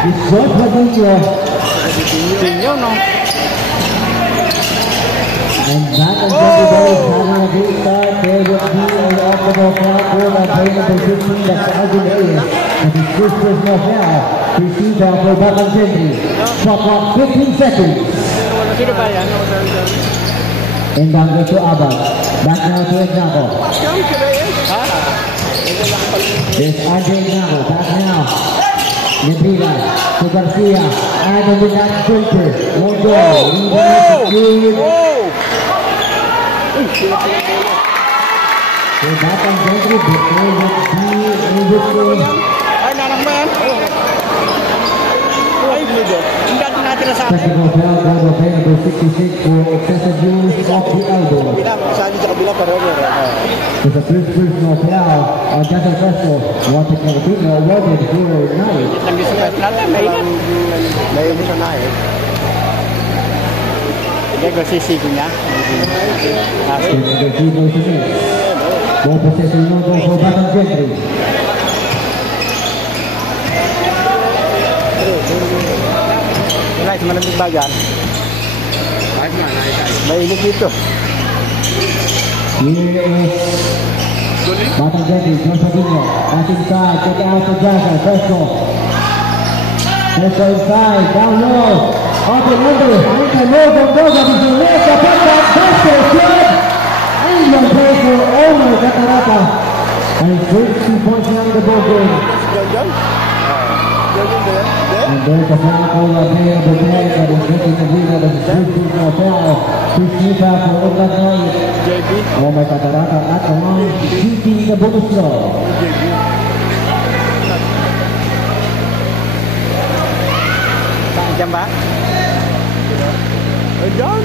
It's George Padilla. No? And that is going to be having a great start. There will be an off-the-ball crowd for the play number 15, that's Alvin Reyes. And his first personal foul. Receive foul for Batang Gentry. Shot clock 15 seconds. Inbound goes to Abad. Back now to Ignaco. There's Andre Ignaco. Back now. Nebrila to Garcia. And with that filter. Won't go. So Batang Gentry before that Ay, nanangman. Ay, lido. Hindi natin na sa akin. technical foul by the play number 66 for excessive use of the elbow. Sabi sa kabila pa rin. With the first personal foul on Dental Fresco. One technical foul awarded for Knight. Nag-discuss natin. May siya na eh. Hindi ko sisigo niya. Ball possession no goal for Batang Gentry. Wala, malamig ba dyan? Mainit dito. Here is Batang Gentry, George Padilla. Back inside, check out to Jackson, Fresco. Fresco inside, down low. Up and under, into Logan Boga, he's the left, up and down, Fresco, good. And one play for Omer Catarata. And it's 2 points now in the ball game. And there's a foul call on play number 10 that is making the lead of the first personal foul. First new foul for Oakland Knight. Omer Catarata at the line, shooting the bonus throw. Saan ba? Diyan.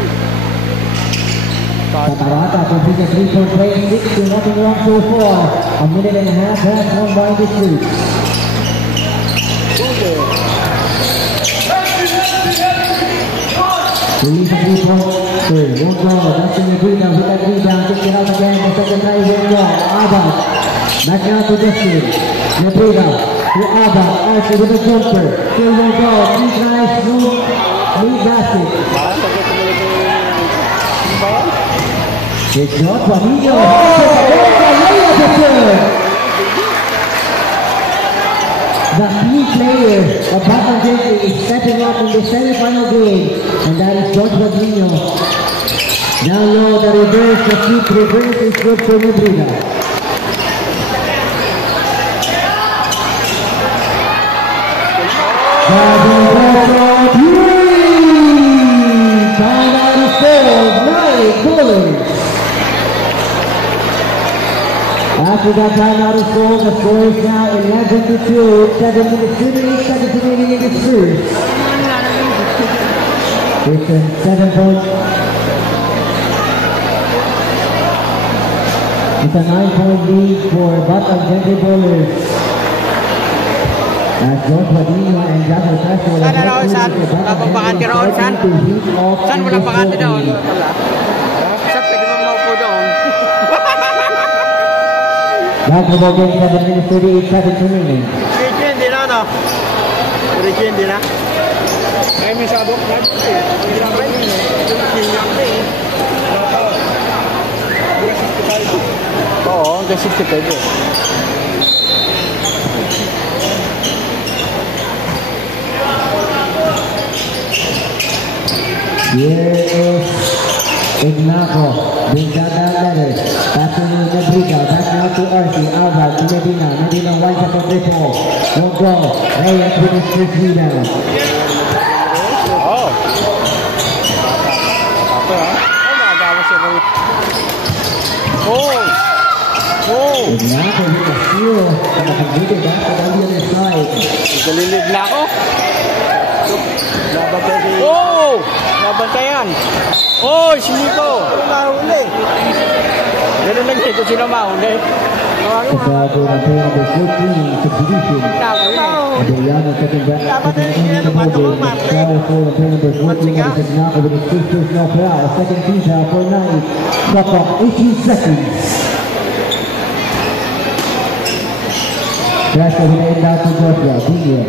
Catarata completes a 3-point play, 6-0 run so far. A minute and a half left, one by the street. Release a 3-point. Won't go. That's in the rebound. With that rebound, kick it out again. The second time won't go. Abad. Back down to Justin. Nebrida to Abad. Archie with a jumper. Still won't go. 3 tries. Lead basket. It's not Juanillo. The key player of Batang Gentry is stepping up in the semi-final game, and that is George Padilla. Down low, the reverse, the kick reverse is good for Nebrida. Time out is full, Knight Bullets. After that timeout is scored, the score is now 11-2, 7 minutes remaining in the first. It's a 7-point. It's a 9-point lead for Batang Gentry Bowlers. As George Padilla and Jackson Fresco will have to Saan walang bakante doon? Saan pwede mo maupo doon? Basketball game 7 minutes 38 seconds remaining. Regine din na, no? Regine din na. Ay, may sabok na. Oo, hanggang 65. Here is Ignaco. Brings out that letter. Back to Nebrida. Back now to Archie. Alva to Medina. Medina winds up a three ball. Don't go. Reyes with his first rebound. Oh. Oh. Ignaco with a steal. Nakapagbitin back to the other side. Galilid na ako. Oh! Nabantayan. Oh, si Nico. Mahuli. Ganun lang dito sila mahuli. Pasado na po number 14 substitution. Adriano taking back into the mobile. Foul for the play number 14 that is Ignaco with his first personal foul. Second team foul for Knight. Shot clock 18 seconds. Fresco with the inbound to Joshua. Pinio.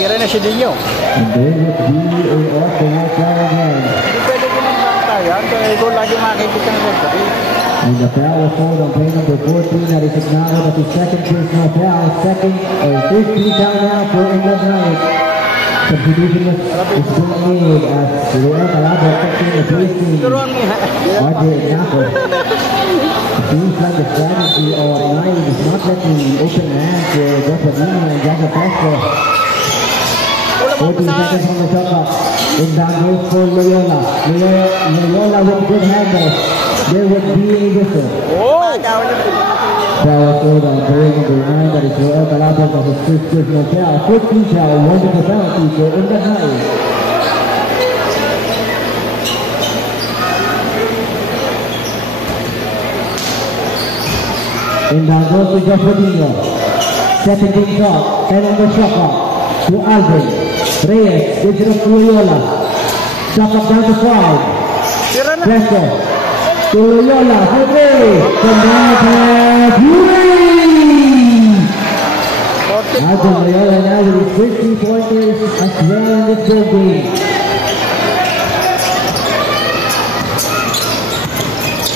Tira na si Dinyo. And there would be a off the wall foul again. Hindi pwede ginagawa tayo. Kaya ito lagi makikita ng referee. And the foul was called on play number 14. That is acknowledged as the second personal foul. Second or 15 foul now for England Knights. Substitution is being made as Roel Calabo touching the play team. RJ Ignacio. Seems like the strategy of Knight is not letting open hands for Gospodino and Jaga Castro. 14 seconds on the shot clock. Inbound goes for Loyola. Loyola with good handle. There would be a whistle. Oh! Foul called on goal number 9. That is Roel Calabo of his first personal foul. 15 foul, one of the penalty for England Knights. Inbound goes to Gospodino. Second team shot. 10 on the shot clock. To Alvin. Reyes, gives it up to Loyola. Shot clock down to 5. Presto. To Loyola, for 3. From downtown, Fury! Alvin Loyola now with his first 3 pointers as well in this ball game.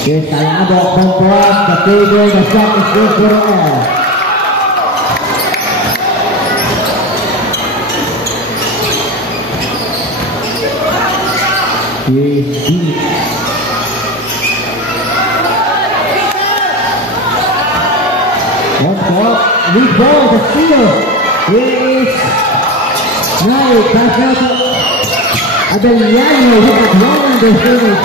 Here's Calabo from cross, the table, the shot is good for all. Here's deep. One ball, lead ball, the steal. Here is Knight, pass out to Abeliano with the ball in the finish.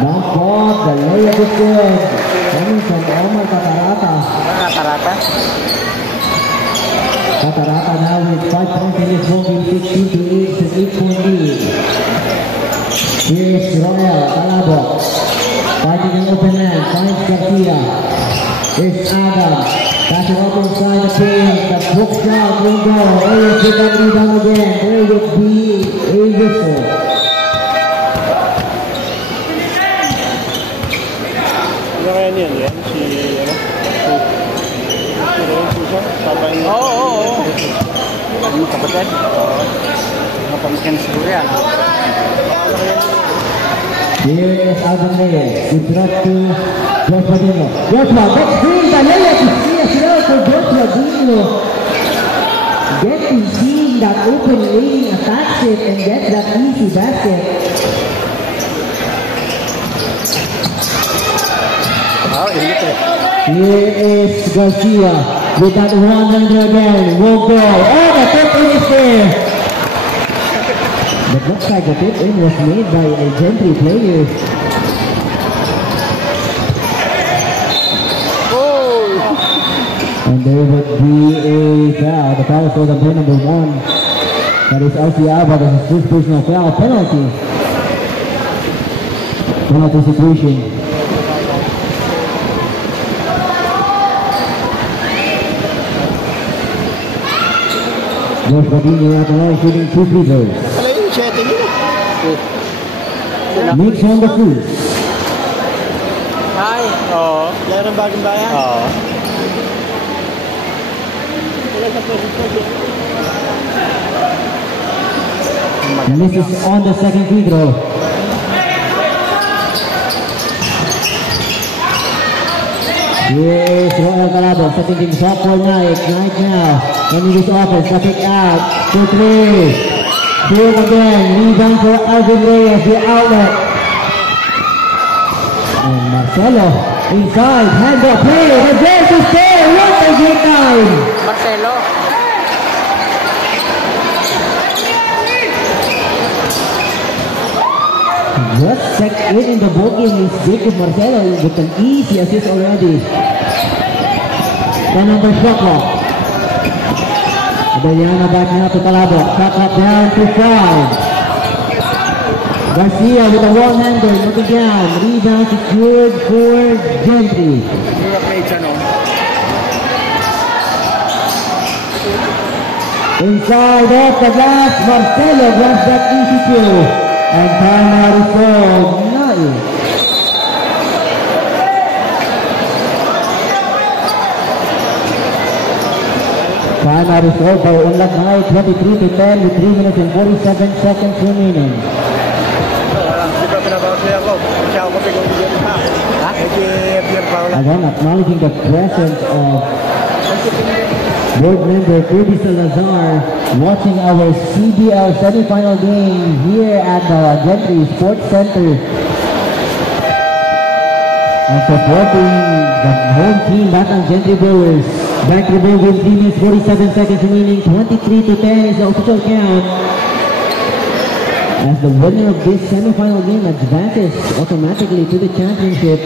Back ball, the layup is good. Coming from Omar Catarata. Catarata now with 5 points in this ball game, 16 to 8, it's an 8-point lead. Here's Roel Calabo. Fighting an open man, finds Garcia. Here's Adam. Passing up inside the paint, the hook shot will go. Ayos with that rebound again. There would be a whistle. Ano kaya niyan? Yan? Si, ano? Sabay. Oo. Ano kapatid? Oo. Mapamikin siguro yan. Here is Alvin Reyes. It's up to Gospodino. Joshua, that's free. The layup is free as well for Gospodino. Getting seeing that open lane, attacks it, and gets that easy basket. Here is Garcia with that 100 again. Won't go. Oh, the tip in is there. But looks like the tip in was made by a Gentry player. And there would be a foul. The foul was on play number 1. That is Alfie Alba. That's his first personal foul. Penalty situation. Gospodino at the line shooting 2 free throws. Makes on the first. Hi. Oo. Meron bagong bayan? Oo. And this is on the second free throw. Here's Roel Calabo, setting things up for Knight. Knight now, running his offense, stepping out, 2-3. Field again, rebound for Alvin Reyes, the outlet. And Marcelo, inside, hand up, play, and there to stay, what a great time! Marcelo. Just checked in the ball game is Jacob Marcelo with an easy assist already. 10 on the shot clock. Abeliano back now to Calabo. Shot clock down to 5. Garcia with a one-hander, looking down. Rebound secured for Gentry. Inside off the glass, Marcelo grabs that easy kill. And timeout is called. Nice. Timeout is scored by Unlag Knight, 23-10 with 3 minutes and 47 seconds remaining. Again, acknowledging the presence of board member Kirby Salazar watching our CBL semifinal game here at the Gentry Sports Center. And supporting the home team, Batang Gentry Brewers. Back to the ball with 3 minutes 47 seconds remaining. 23-10 is the official count. As the winner of this semifinal game advances automatically to the championship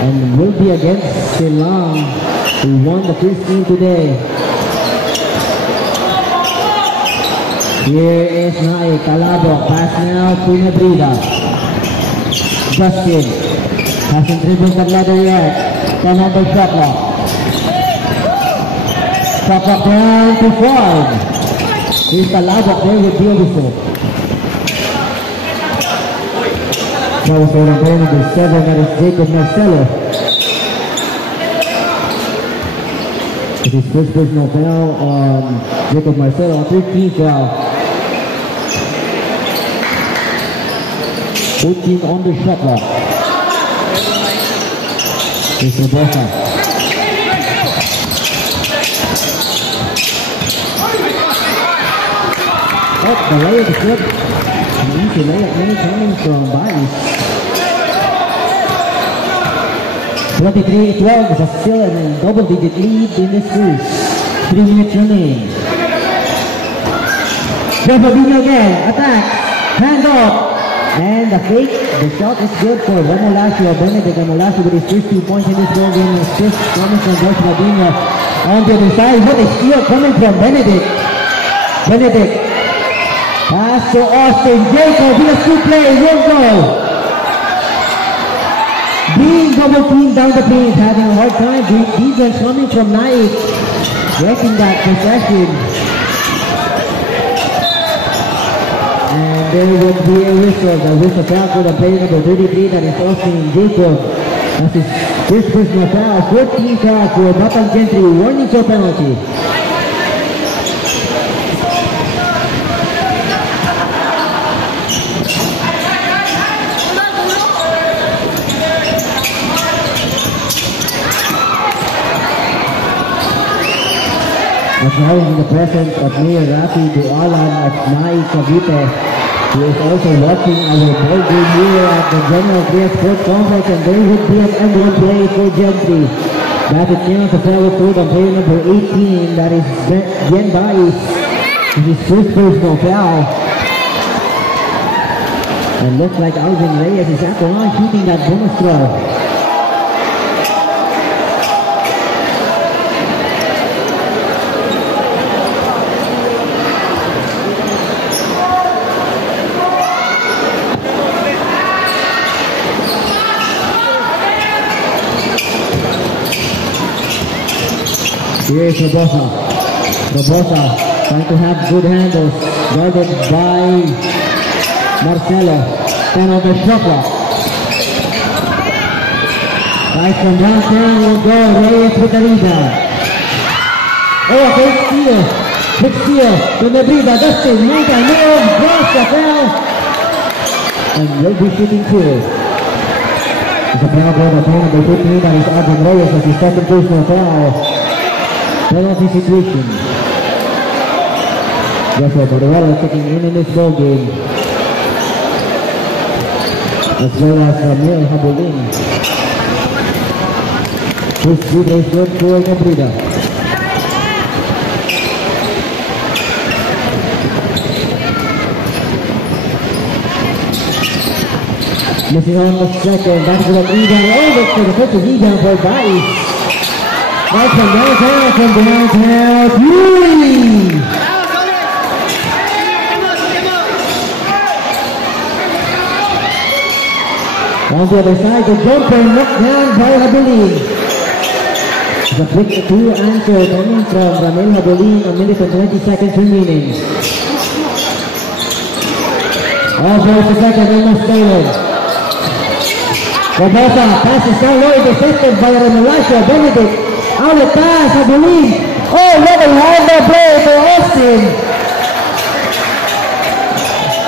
and will be against Silang, who won the first game today. Here is Nae Calabo. Pass now to Nebrida. Justin hasn't dribbled the ladder yet. Another shot clock. Shot clock down to 5. Here's Calabo there with Dioviso. That was for number 7, that is Jacob Marcelo. It is first personal foul on Jacob Marcelo, 13th foul. 14 on the shot clock. Here's Robosa. Oh, the layup is good. An easy layup many coming from Bias. 23-12 is still a double-digit lead in this first. 3 minutes remaining. Jeffabino again, attack, hand off, and the fake. The shot is good for Remolasio. Benedict Remolasio with his first 2 points in this ball game. Assist coming from Jeffabino. On the other side, what a steal coming from Benedict. Benedict. Pass to Austin Jacob. He has 2 plays, won't go. Being double teamed down the paint, having a hard time. Defense coming from Naik, getting that possession. And there would be a whistle. The whistle foul for the player number 33, that is Austin Jacob. That's his first personal foul. 14 foul for Batang Gentry. Warning shot penalty. Acknowledging the presence of Mayor Rafi Dualan of Nai Cavite, who is also watching our ball game here at the General Clear Sports Complex, and there would be an M1 play for Gentry. That is now the foul code on player number 18, that is Jen Bais, his first personal foul. And looks like Alvin Reyes is at the line shooting that bonus throw. Here's Robosa. Robosa trying to have good handles. Guarded by Marcelo. 10 on the shot clock. Right from downtown will go. Reyes with the rebound. Oh, big steal. Big steal. To Nebrida. Dustin. Mega move. Drops the foul. And will be shooting 2. It's a foul ball by player number 15. That is Alvin Reyes as his second personal foul. Penalty situation. Therefore, Borrell taking in this ball game. As well as Ramil Habulin. First 3 days good for Nebrida. Missing on the second. That's the rebound. Oh, that's the defensive rebound for Bais. Right from downtown, Yuri! On the other side, the jumper knocked down by Habulin. The quick 2 answer coming from Ramil Habulin, a minute and 20 seconds remaining. Almost a second, almost stolen. Robosa passes down low, deflected by Remolasio. Benedict Outlet pass, I believe. Oh, what a wonderful play for Austin.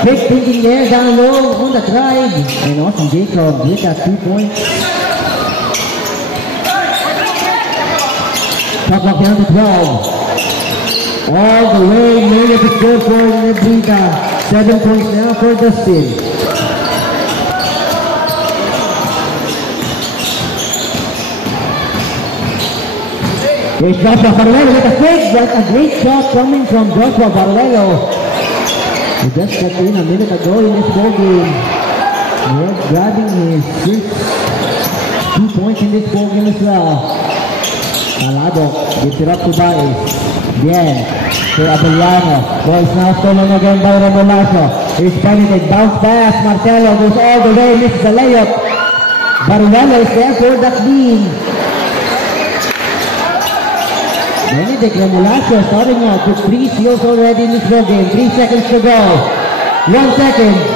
Quick thinking there, down low on the drive. And Austin Jacob with that 2 points. Shot clock down to 12. All the way, made it to score for Nebrita. 7 points now for Dustin. Here's Joshua Barulelo with a fake, but a great shot coming from Joshua Barulelo. He just got in a minute ago in this ball game. He's grabbing his first 2 points in this ball game as well. Alado gives it up to Baez. Bien to Abellano. Ball is now stolen again by Remolazo. Here's Benedict, bounce pass. Marcelo goes all the way, misses the layup. Barulelo is there for the clean. Benedict Remolazo starting out with 3 steals already in this ball game. 3 seconds to go. 1 second.